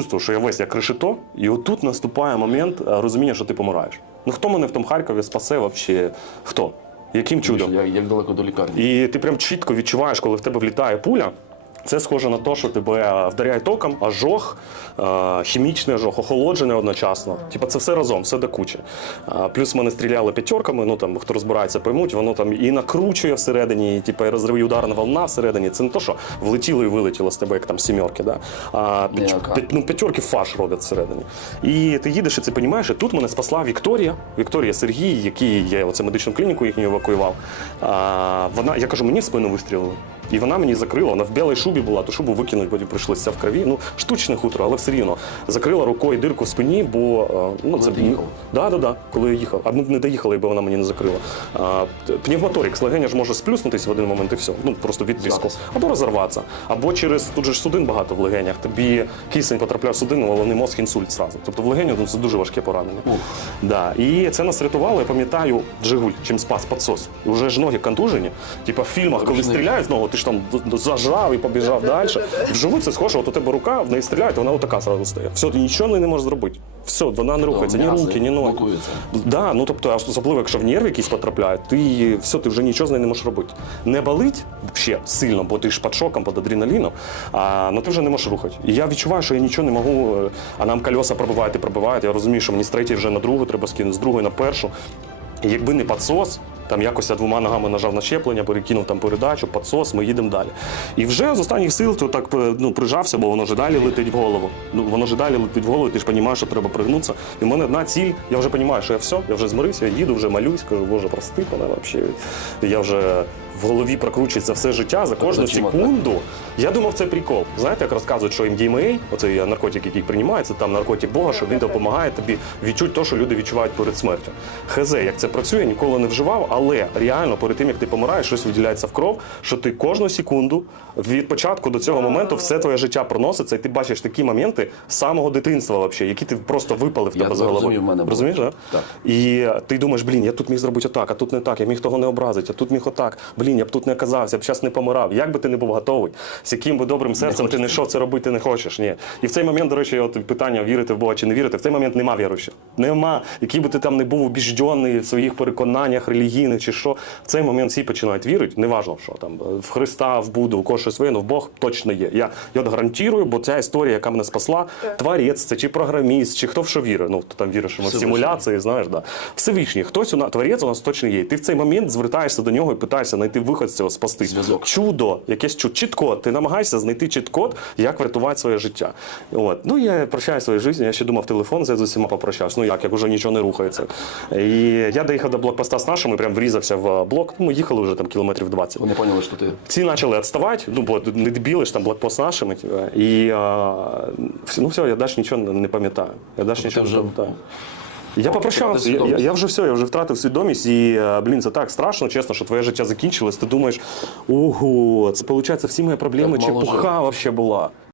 чувствую, що я весь як решето, і отут наступає момент е, розуміння, що ти помираєш. Ну хто мене в тому Харкові спасе вообще? Хто? Яким чудом? Я, як далеко до лікарні? І ти прям чітко відчуваєш, коли в тебе влітає пуля. Це схоже на те, що тебе вдаряє током, ожог, е, хімічний ожог, охолодження одночасно. Типа це все разом, все до кучі. Плюс мене стріляли п'ятерками, ну там хто розбирається, поймуть, воно там і накручує всередині, і, типа і розрив ударна волна всередині. Це не то, що влетіло і вилетіло з тебе, як там сімерки. Да? А ну, п'ятерки фаш роблять всередині. І ти їдеш і це розумієш, і тут мене спасла Вікторія, Вікторія Сергій, який я оце медичну клініку їхню евакуював. А, вона, я кажу, мені в спину вистрілили. І вона мені закрила, вона в білій шубі була, ту шубу викинуть, потім прийшлося в крові. Ну, штучне хутро, але все рівно. Закрила рукою дирку в спині, бо е, ну, це їхав? Да, да, да, коли я їхав. А ми б не доїхали, якби вона мені не закрила. А, пневмоторикс, легеня ж може сплюснутись в один момент і все. Ну просто від тиску. Або розірватися. Або через тут же ж судин багато в легенях. Тобі кисень потрапляв в судину, головний мозк інсульт зразу. Тобто в легеню ну, це дуже важке поранення. Ух. Да. І це нас рятувало, я пам'ятаю, Джигуль, чим спас підсос. І вже ж ноги контужені. Типа в фільмах, коли стріляють в ногу, ти ж там зажав і побіжав далі. Вживу це схоже, от у тебе рука, в неї стріляють, вона отака зразу стає. Все, ти нічого не можеш зробити. Все, вона не рухається, ні руки, ні ноги. Да, ну тобто, особливо, якщо в нерв якийсь потрапляє, ти все, ти вже нічого з нею не можеш робити. Не болить ще сильно, бо ти ж під шоком, під адреналіном, а ну ти вже не можеш рухати. І я відчуваю, що я нічого не можу, е, а нам кольоса пробивають і пробивають. Я розумію, що мені з третьої вже на другу треба скинути, з другої на першу. І якби не підсос, там якось я двома ногами нажав на щеплення, перекинув там передачу, підсос, ми їдемо далі. І вже з останніх сил ти так е, ну, прижався, бо воно ж далі летить в голову. Ну, воно ж далі летить в голову, ти ж розумієш, що треба пригнутися. І в мене одна ціль, я вже розумію, що я все, я вже змирився, я їду, вже малюсь, кажу, боже, прости мене взагалі. Я вже в голові прокручується все життя за кожну секунду. Я думав, це прикол. Знаєте, як розказують, що MDMA, оцей наркотик, який приймається, там наркотик Бога, що він допомагає тобі відчути те, що люди відчувають перед смертю. Хз, як це працює, ніколи не вживав, але реально перед тим, як ти помираєш, щось виділяється в кров, що ти кожну секунду від початку до цього моменту все твоє життя проноситься, і ти бачиш такі моменти з самого дитинства, вообще, які ти просто випали в тебе з голови. Розумієш, да? Так. І ти думаєш, блін, я тут міг зробити отак, а тут не так, я міг того не образити, а тут міг отак. Блін, я б тут не оказався, я б зараз не помирав. Як би ти не був готовий, з яким би добрим серцем ти не йшов це робити, не хочеш. Ні. І в цей момент, до речі, от питання вірити в Бога чи не вірити, в цей момент нема віруючих. Нема. Який би ти там не був убіждений в своїх переконаннях релігійних чи що, в цей момент всі починають вірити. Неважно, що там в Христа, в Буду, у когось щось своє, ну в Бог точно є. Я, я гарантую, бо ця історія, яка мене спасла, творець, це чи програміст, чи хто в що вірить. Ну, хто там вірить, що в симуляції, знаєш, да. Всевишній, хтось у нас, творець у нас точно є. Ти в цей момент звертаєшся до нього і питаєшся знайти виход з цього, спасти. Зв'язок. Чудо, якесь чудо, чіт-код. Ти намагаєшся знайти чіт-код, як врятувати своє життя. От. Ну, я прощаю свою життя, я ще думав телефон, я з усіма попрощався. Ну як, як вже нічого не рухається. І я доїхав до блокпоста з нашими, прям врізався в блок. Ну, ми їхали вже там кілометрів 20. Вони поняли, що ти Ці почали відставати, ну бо не дебіли ж там блокпост нашими. І а, ну все, я далі нічого не пам'ятаю. Я далі нічого вже- не пам'ятаю. Я попрощався, я, я, вже все, я вже втратив свідомість, і е, блін, це так страшно, чесно, що твоє життя закінчилось. Ти думаєш, ого, це виходить, всі мої проблеми чепуха взагалі була.